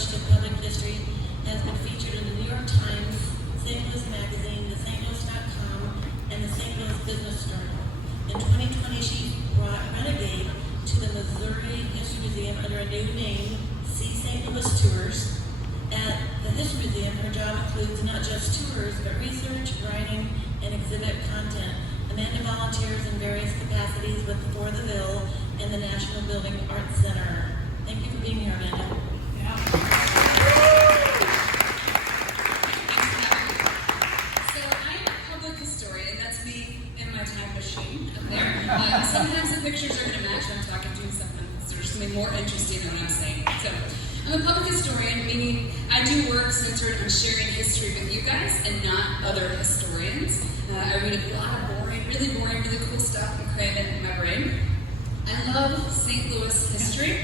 approach to public history has been featured in the New York Times, St. Louis Magazine, the stlouis.com, and the St. Louis Business Journal. In 2020, she brought Renegade to the Missouri History Museum under a new name, See St. Louis Tours. At the History Museum, her job includes not just tours, but research, writing, and exhibit content. Amanda volunteers in various capacities with For the Ville and the National Building Arts Center. Thank you for being here, Amanda. Yeah. So I'm a public historian. That's me in my time machine up there. Sometimes the pictures are going to match when I'm talking to something. So there's something more interesting than what I'm saying. So I'm a public historian, meaning I do work centered on sharing history with you guys and not other historians. I read a lot of really boring, really cool stuff and cram it in my brain. I love St. Louis history,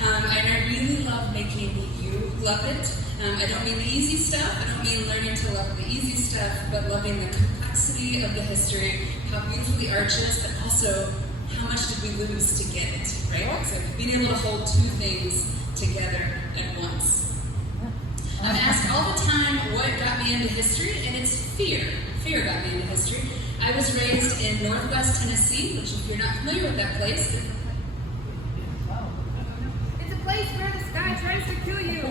and I really love making you love it. I don't mean the easy stuff. I don't mean learning to love the easy stuff, but loving the complexity of the history, how beautifully arches, but also how much did we lose to get it, right? So being able to hold two things together at once. I'm asked all the time what got me into history, and it's fear. Fear got me into history. I was raised in Northwest Tennessee, which if you're not familiar with that place, it's a place where the sky tries to kill you,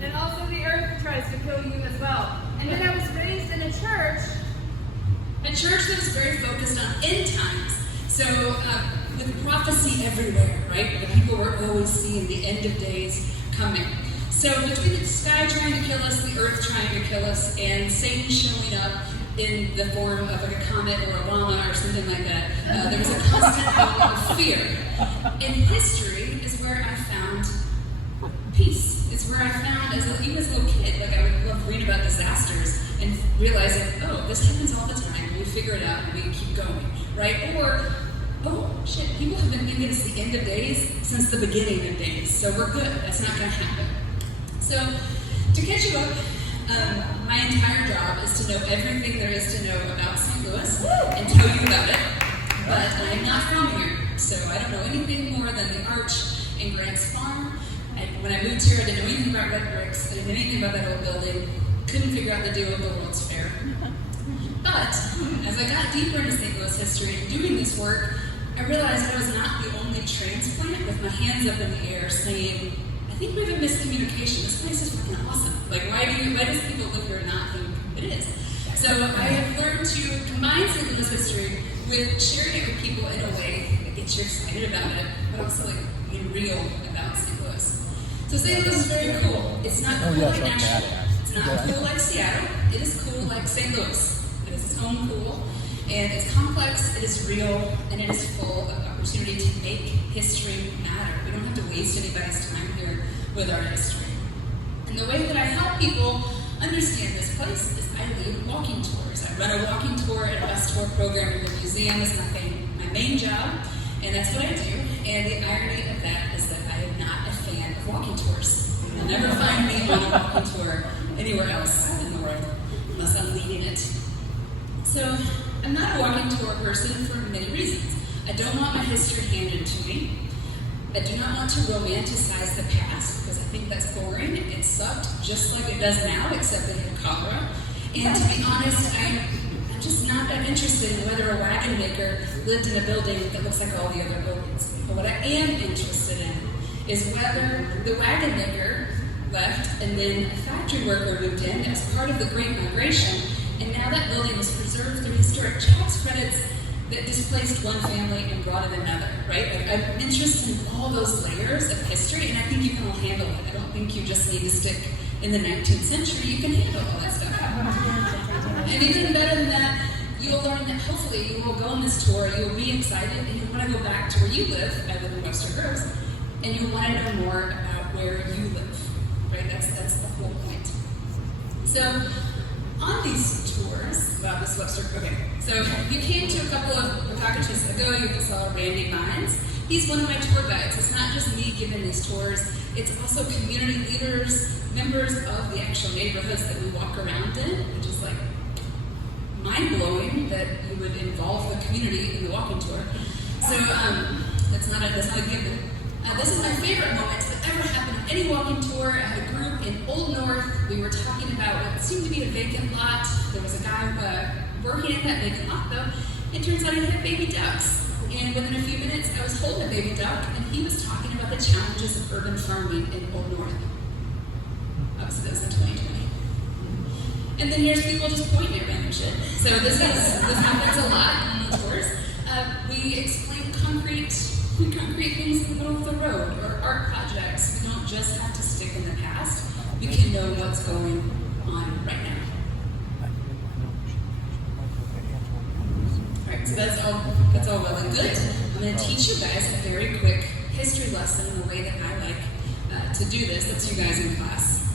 and also the earth tries to kill you as well. And then I was raised in a church that was very focused on end times. So with prophecy everywhere, right? The people were always seeing the end of days coming. So between the sky trying to kill us, the earth trying to kill us, and Satan showing up in the form of like a comet or a llama or something like that, there was a constant element of fear. And history is where I found peace. It's where I found, even as a little kid, like I would love reading about disasters and realizing, oh, this happens all the time. We figure it out and we keep going, right? Or, oh shit, people have been thinking it's the end of days since the beginning of days, so we're good. That's not going to happen. So, to catch you up, my entire job is to know everything there is to know about St. Louis and tell you about it, but I'm not from here, so I don't know anything more than the arch and Grant's Farm. When I moved here, I didn't know anything about red bricks, I didn't know anything about that old building, couldn't figure out the deal with the World's Fair. But, as I got deeper into St. Louis history and doing this work, I realized I was not the only transplant with my hands up in the air saying, I think we have a miscommunication. This place is fucking awesome. Like, why does people live here and not think it is? So I have learned to combine St. Louis history with sharing it with people in a way that gets you excited about it, but also like being real about St. Louis. So St. Louis is very cool. It's not cool like Nashville. It's not cool like Seattle. It is cool like St. Louis. It is its own cool. And it's complex, it is real, and it is full of opportunity to make history matter. We don't have to waste anybody's time here with our history. And the way that I help people understand this place is I lead walking tours. I run a walking tour and a bus tour program in the museum is my main job, and that's what I do. And the irony of that is that I am not a fan of walking tours. You'll never find me on a walking tour anywhere else in the world, unless I'm leading it. So, I'm not a walking tour person for many reasons. I don't want my history handed to me. I do not want to romanticize the past because I think that's boring. It sucked just like it does now, except it had cholera. And to be honest, I'm just not that interested in whether a wagon maker lived in a building that looks like all the other buildings. But what I am interested in is whether the wagon maker left and then a factory worker moved in as part of the Great Migration. And now that building was preserved through historic tax credits that displaced one family and brought in another, right? Like, I'm interested in all those layers of history, and I think you can all handle it. I don't think you just need to stick in the 19th century. You can handle all that stuff. And even better than that, you'll learn that hopefully you will go on this tour, you will be excited, and you'll want to go back to where you live. I live in Webster Groves, and you'll want to know more about where you live, right? That's the whole point. So, on these tours, about this Webster, okay, so you came to a couple of PechaKuchas ago, you saw Randy Mines. He's one of my tour guides. It's not just me giving these tours, it's also community leaders, members of the actual neighborhoods that we walk around in, which is like mind-blowing that you would involve the community in the walking tour. So that's not a given. This is my favorite moment that ever happened in any walking tour, I had a group in Old North. We were talking about what seemed to be a vacant lot. There was a guy working in that vacant lot, though. It turns out he had baby ducks. And within a few minutes, I was holding a baby duck, and he was talking about the challenges of urban farming in Old North. Obviously, that was in 2020. And then here's people just pointing at random shit. So this happens a lot on the tours. We explain concrete things in the middle of the road, or art projects. We don't just have to stick in the past. We can know what's going on right now. Alright, so that's all well and good. I'm going to teach you guys a very quick history lesson in the way that I like to do this. That's you guys in class.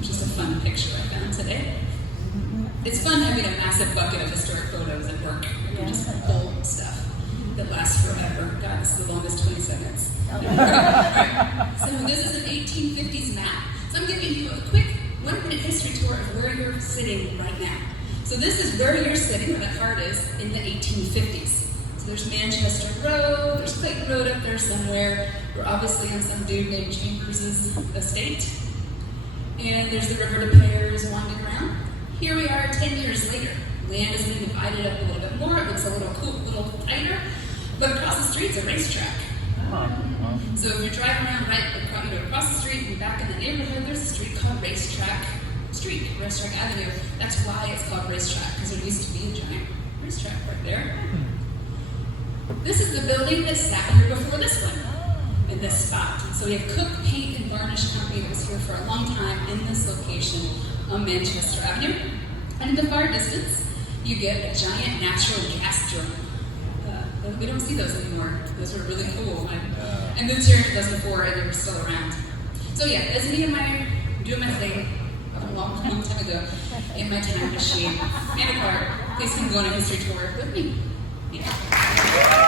Just a fun picture I found today. It's fun having a massive bucket of historic photos at work. You can just pull stuff that lasts forever. God, this is the longest 20 seconds. Right. So this is an 1850s map. So I'm giving you a quick 1-minute history tour of where you're sitting right now. So this is where you're sitting, where that heart is, in the 1850s. So there's Manchester Road, there's Clayton Road up there somewhere. We're obviously on some dude named Chambers' estate. And there's the River de Pears winding around. Here we are 10 years later. Land is being divided up a little bit more. It looks a little tighter. But across the street's a racetrack. So if you're driving around across the street and back in the neighborhood, there's a street called Racetrack Avenue. That's why it's called Racetrack, because there used to be a giant racetrack right there. This is the building that sat here before this one, in this spot. So we have Cook Paint and Varnish Company that was here for a long time in this location on Manchester Avenue. And in the far distance, you get a giant natural gas drum. We don't see those anymore. Those were really cool. I moved here in 2004 and they were still around. So yeah, that's me doing my thing a long time ago in my time machine. And a car. Please come go on a history tour with me. Yeah.